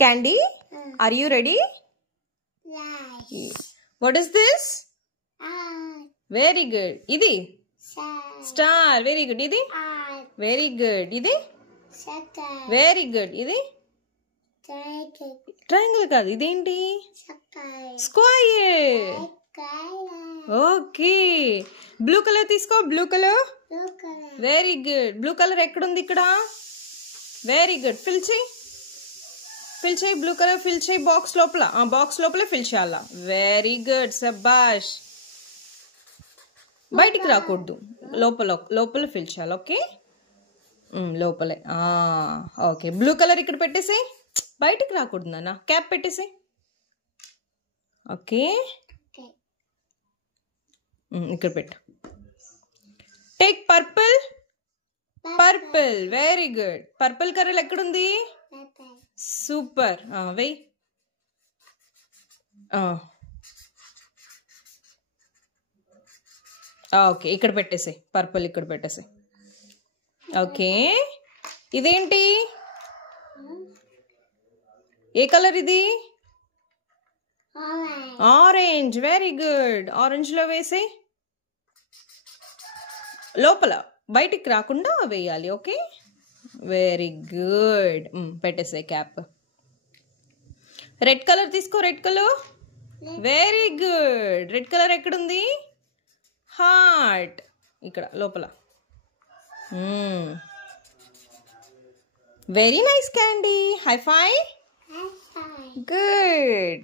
Candy, are you ready? Yes. What is this? Very good. Idi? Star. Very good. Idi? Art. Very good. Idi? Circle. Very good. Idi? Triangle. Triangle కాదు ఇదేంటి? Circle. Square. Okay. Blue color తీసుకో. Blue color. Blue color. Very good. Blue color ఎక్కడ ఉంది ఇక్కడ? Very good. Fill చేయి. Fill చేయి. Blue color fill చేయి box లోపల. బాక్స్ లోపలే fill చేయాలా. Very good. శభాష్. బయటికి రాకూడదు. లోపల ఫిల్ చేయాలి. ఓకే, లోపలే. ఓకే, బ్లూ కలర్ ఇక్కడ పెట్టేసి. బయటికి రాకూడదు నాన్న. క్యాప్ పెట్టేసి. ఓకే, ఇక్కడ పెట్టు. Take purple. Purple. Very good. Purple colour ఎక్కడుంది? సూపర్. వెయ్యి. ఓకే, ఇక్కడ పెట్టేసి. పర్పుల్ ఇక్కడ పెట్టేసి. ఓకే, ఇదేంటి? ఏ కలర్ ఇది? ఆరెంజ్. Very good. ఆరెంజ్ లో వేసి లోపల బయటికి రాకుండా వేయాలి. Okay, very good. పెట్టేసే క్యాప్. రెడ్ కలర్ తీసుకో. Red colour. Very good. Red colour ఎక్కడుంది? హార్ట్ ఇక్కడ లోపల. Very nice candy. High five. Good.